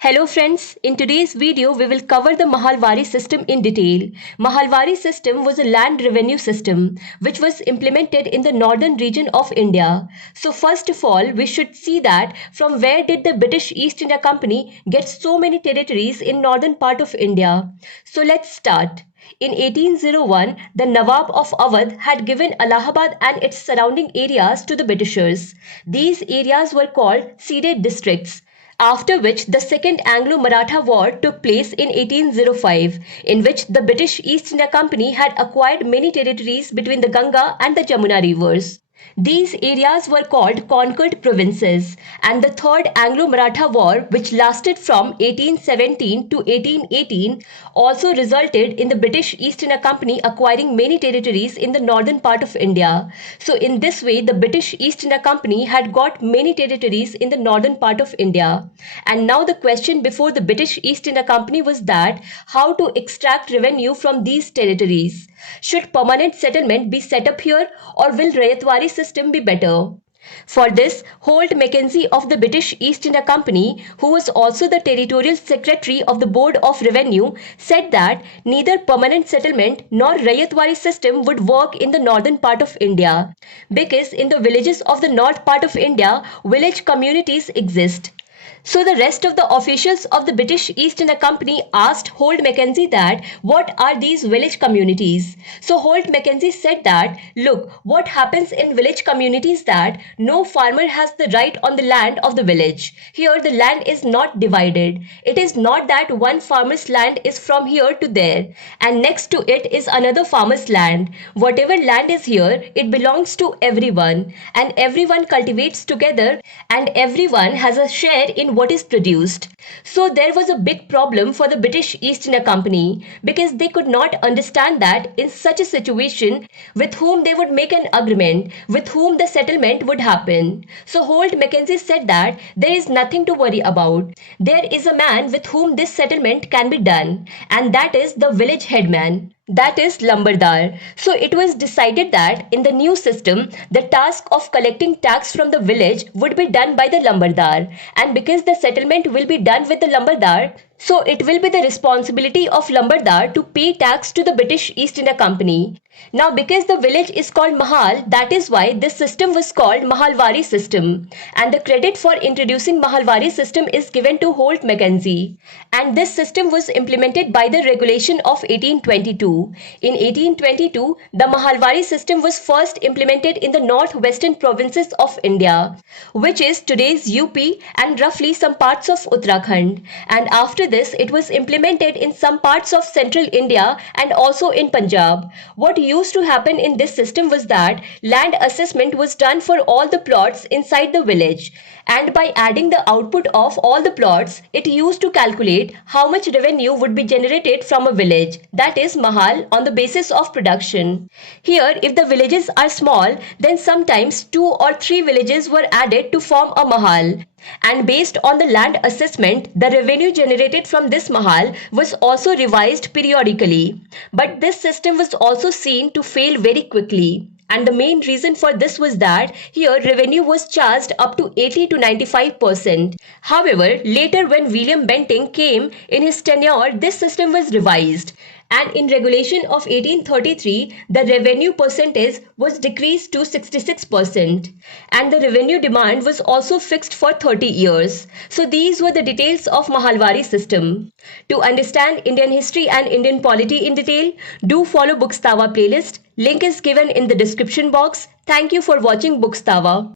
Hello friends, in today's video we will cover the Mahalwari system in detail. Mahalwari system was a land revenue system which was implemented in the northern region of India. So first of all we should see that from where did the British East India Company get so many territories in northern part of India. So let's start. In 1801, the Nawab of Awadh had given Allahabad and its surrounding areas to the Britishers. These areas were called ceded districts. After which the Second Anglo-Maratha War took place in 1805, in which the British East India Company had acquired many territories between the Ganga and the Jamuna rivers. These areas were called conquered provinces, and the Third Anglo-Maratha War, which lasted from 1817 to 1818, also resulted in the British East India Company acquiring many territories in the northern part of India. So in this way, the British East India Company had got many territories in the northern part of India. And now the question before the British East India Company was that how to extract revenue from these territories. Should permanent settlement be set up here, or will Rayatwari system be better? For this, Holt Mackenzie of the British East India Company, who was also the territorial secretary of the Board of Revenue, said that neither permanent settlement nor Rayatwari system would work in the northern part of India, because in the villages of the north part of India, village communities exist. So the rest of the officials of the British East India Company asked Holt Mackenzie that what are these village communities? So Holt Mackenzie said that, look, what happens in village communities that no farmer has the right on the land of the village. Here the land is not divided. It is not that one farmer's land is from here to there and next to it is another farmer's land. Whatever land is here, it belongs to everyone and everyone cultivates together and everyone has a share in what is produced. So there was a big problem for the British East India Company because they could not understand that in such a situation with whom they would make an agreement, with whom the settlement would happen. So Holt Mackenzie said that there is nothing to worry about. There is a man with whom this settlement can be done, and that is the village headman. That is Lambardar. So it was decided that in the new system, the task of collecting tax from the village would be done by the Lambardar. And because the settlement will be done with the Lambardar, so it will be the responsibility of Lambardar to pay tax to the British East India Company. Now because the village is called Mahal, that is why this system was called Mahalwari system. And the credit for introducing Mahalwari system is given to Holt Mackenzie. And this system was implemented by the regulation of 1822. In 1822, the Mahalwari system was first implemented in the northwestern provinces of India, which is today's UP and roughly some parts of Uttarakhand. And after this, it was implemented in some parts of central India and also in Punjab. What used to happen in this system was that land assessment was done for all the plots inside the village. And by adding the output of all the plots, it used to calculate how much revenue would be generated from a village, that is Mahal, on the basis of production. Here, if the villages are small, then sometimes 2 or 3 villages were added to form a Mahal. And based on the land assessment, the revenue generated from this Mahal was also revised periodically. But this system was also seen to fail very quickly. And the main reason for this was that here revenue was charged up to 80 to 95%. However, later when William Bentinck came in his tenure, this system was revised. And in regulation of 1833, the revenue percentage was decreased to 66%. And the revenue demand was also fixed for 30 years. So these were the details of Mahalwari system. To understand Indian history and Indian polity in detail, do follow Bookstawa playlist. Link is given in the description box. Thank you for watching Bookstawa.